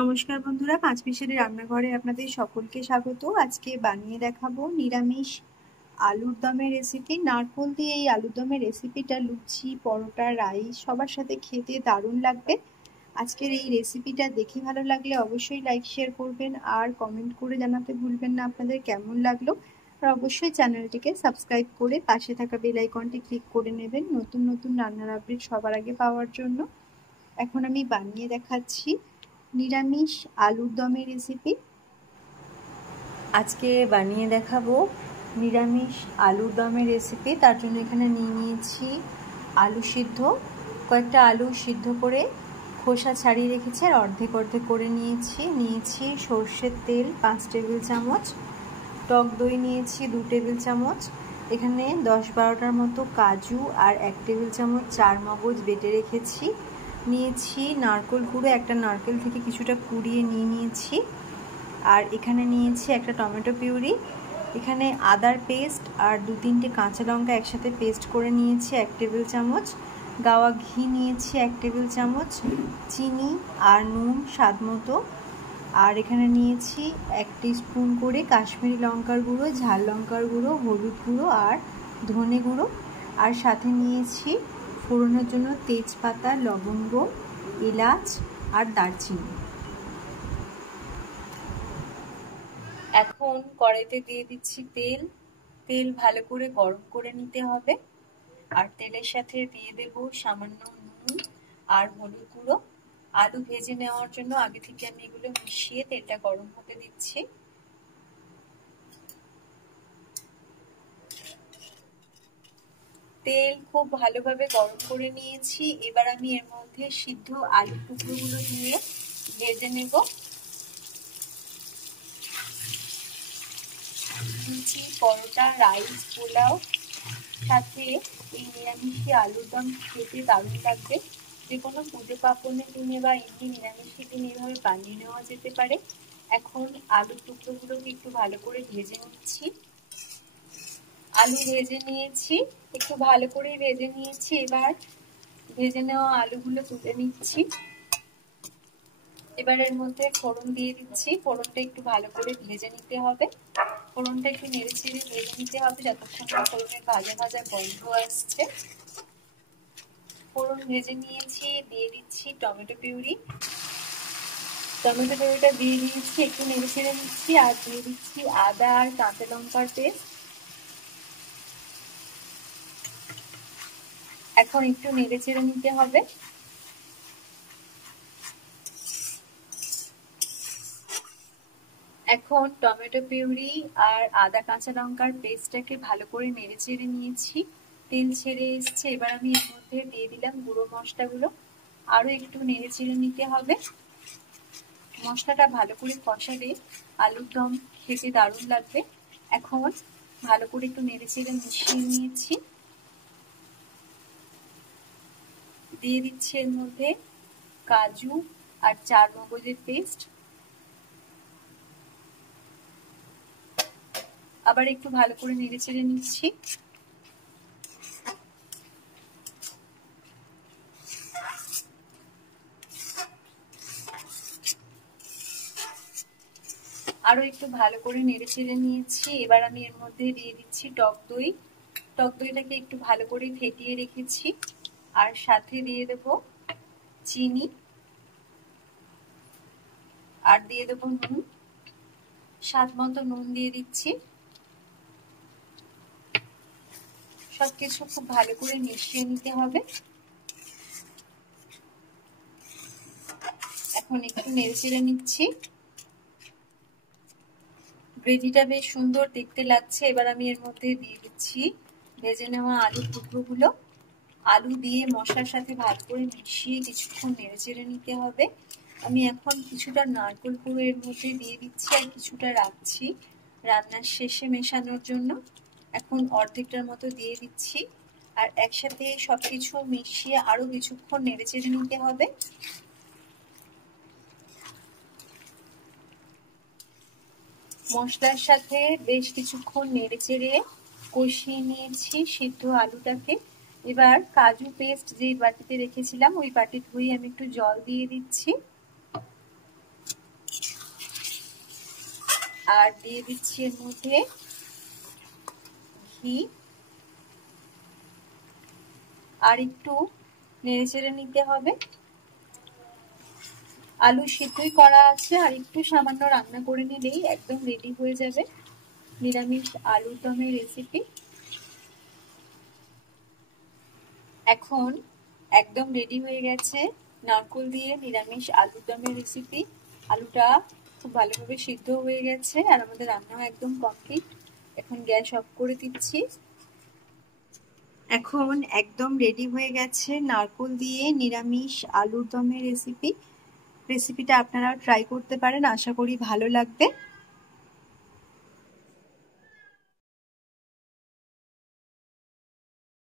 নমস্কার বন্ধুরা, পাঁচ মিশালি রান্নাঘরে আপনাদের সকলকে স্বাগত। আজকে বানিয়ে দেখাবো নিরামিষ আলুর দমের রেসিপি। নারকোল দিয়ে এই আলুর দমের রেসিপিটা লুচি, পরোটা, রাইস সবার সাথে খেতে দারুণ লাগবে। আজকের এই রেসিপিটা দেখে ভালো লাগলে অবশ্যই লাইক শেয়ার করবেন আর কমেন্ট করে জানাতে ভুলবেন না আপনাদের কেমন লাগলো। আর অবশ্যই চ্যানেলটিকে সাবস্ক্রাইব করে পাশে থাকা বেল আইকনটি ক্লিক করে নেবেন নতুন নতুন রান্নার আপডেট সবার আগে পাওয়ার জন্য। এখন আমি বানিয়ে দেখাচ্ছি নিরামিষ আলুর দমের রেসিপি। আজকে বানিয়ে দেখাবো নিরামিষ আলুর দমের রেসিপি। তার জন্য এখানে নিয়ে নিয়েছি আলু সিদ্ধ। কয়েকটা আলু সিদ্ধ করে খোসা ছাড়িয়ে রেখেছি আর অর্ধেক অর্ধেক করে নিয়েছি সর্ষের তেল 5 টেবিল চামচ, টক দই নিয়েছি 2 টেবিল চামচ, এখানে 10-12টার মতো কাজু আর 1 টেবিল চামচ চারমগজ বেটে রেখেছি। নিয়েছি নারকেল গুঁড়ো, একটা নারকেল থেকে কিছুটা কুড়িয়ে নিয়েছি। আর এখানে নিয়েছি একটা টমেটো পিউরি, এখানে আদার পেস্ট আর 2-3টে কাঁচা লঙ্কা একসাথে পেস্ট করে নিয়েছি 1 টেবিল চামচ, গাওয়া ঘি নিয়েছি 1 টেবিল চামচ, চিনি আর নুন স্বাদ মতো। আর এখানে নিয়েছি 1 টিস্পুন করে কাশ্মীরি লঙ্কার গুঁড়ো, ঝাল লঙ্কার গুঁড়ো, হলুদ গুঁড়ো আর ধনে গুঁড়ো। আর সাথে নিয়েছি ফোড়নের জন্য তেজপাতা, লবঙ্গ, এলাচ আর দারচিনি। এখন কড়াইতে দিয়ে দিচ্ছি তেল। তেল ভালো করে গরম করে নিতে হবে। আর তেলের সাথে দিয়ে দেব সামান্য নুন আর হলুদ গুঁড়ো। আলু ভেজে নেওয়ার জন্য আগে থেকে আমি এগুলো মিশিয়ে তেলটা গরম হতে দিচ্ছি। তেল খুব ভালোভাবে গরম করে নিয়েছি। এবার আমি এর মধ্যে সিদ্ধ আলু টুকরোগুলো দিয়ে ভেজে নেব। লুচি, পরোটা, রাইস, পোলাও সাথে এই নিরামিষি আলুর দম খেতে দারুণ লাগবে। যে কোনো পুজো পার্বণের দিনে বা এমনি নিরামিষের দিনে এভাবে বানিয়ে নেওয়া যেতে পারে। এখন আলুর টুকরোগুলোকে একটু ভালো করে ভেজে নিচ্ছি। আলু ভেজে নিয়েছি, একটু ভালো করে ভেজে নিয়েছি। এবার ভেজে নেওয়া আলুগুলো তুলে নিচ্ছি। এবার এর মধ্যে ফোড়ন দিয়ে দিচ্ছি। ফোড়নটা একটু ভালো করে ভেজে নিতে হবে। ফোড়নটা একটু নেড়ে চেড়ে ভেজে নিতে হবে যতক্ষণ না ফোড়নের ভাজা ভাজা গন্ধ আসছে। ফোড়ন ভেজে নিয়েছি, দিয়ে দিচ্ছি টমেটো পিউরি। টমেটো পিউরিটা দিয়ে দিয়েছি, একটু নেড়ে চেড়ে নিচ্ছি। আর দিয়ে দিচ্ছি আদা আর কাঁচা লঙ্কার পেস্ট। এখন একটু নেড়ে চেড়ে নিতে হবে। এখন টমেটো পিউরি আর আদা কাঁচা লঙ্কার পেস্টটাকে ভালো করে নেড়ে চেড়ে নিয়েছি। তেল ছেড়ে এসছে। এবার আমি এর মধ্যে দিয়ে দিলাম গুঁড়ো মশলাগুলো। আরো একটু নেড়ে চেড়ে নিতে হবে। মশলাটা ভালো করে কষালে আলুর দম খেতে দারুণ লাগবে। এখন ভালো করে একটু নেড়ে চেড়ে মিশিয়ে নিয়েছি। দিয়ে দিচ্ছি এর মধ্যে কাজু আর চারমগজের পেস্ট। আবার একটু ভালো করে নেড়ে চেড়ে নিচ্ছি। আরো একটু ভালো করে নেড়ে চেড়ে নিয়েছি। এবার আমি এর মধ্যে দিয়ে দিচ্ছি টক দই। টক দইটাকে একটু ভালো করে ফেটিয়ে রেখেছি। আর সাথে দিয়ে দেব চিনি আর দিয়ে দেব নুন, স্বাদ মতো নুন দিয়ে দিচ্ছি। সবকিছু খুব ভালো করে মিশিয়ে নিতে হবে। এখন একটু নেড়ে চেড়ে নিচ্ছি। গ্রেভিটা বেশ সুন্দর দেখতে লাগছে। এবার আমি এর মধ্যে দিয়ে দিচ্ছি ভেজে নেওয়া আলুর টুকরোগুলো। আলু দিয়ে মশলার সাথে ভালো করে মিশিয়ে কিছুক্ষণ নেড়ে চেড়ে নিতে হবে। আমি এখন কিছুটা নারকেল কুড়ো এর মধ্যে দিয়ে দিচ্ছি আর কিছুটা রাখছি রান্নার শেষে মেশানোর জন্য। এখন অর্ধেকটার মতো দিয়ে দিচ্ছি। আর একসাথে সবকিছু মিশিয়ে আরো কিছুক্ষণ নেড়ে চেড়ে নিতে হবে। মশলার সাথে বেশ কিছুক্ষণ নেড়ে চেড়ে কষিয়ে নিয়েছি সিদ্ধ আলুটাকে। এবার কাজু পেস্ট যে বাটিতে রেখেছিলাম ওই বাটি ধুয়ে আমি একটু জল দিয়ে দিচ্ছি। আর দিয়ে দিচ্ছি এর মধ্যে ঘি, আর একটু নেড়েচেড়ে নিতে হবে। আলু সিদ্ধই করা আছে, আর একটু সামান্য রান্না করে নিলেই একদম রেডি হয়ে যাবে নিরামিষ আলুর দমের রেসিপি। এখন একদম রেডি হয়ে গেছে নারকেল দিয়ে নিরামিষ আলুর দমের রেসিপি। আলুটা খুব ভালোভাবে সিদ্ধ হয়ে গেছে আর আমাদের রান্নাও একদম কমপ্লিট। এখন গ্যাস অফ করে দিচ্ছি। এখন একদম রেডি হয়ে গেছে নারকেল দিয়ে নিরামিষ আলুর দমের রেসিপিটা আপনারা ট্রাই করতে পারেন, আশা করি ভালো লাগবে।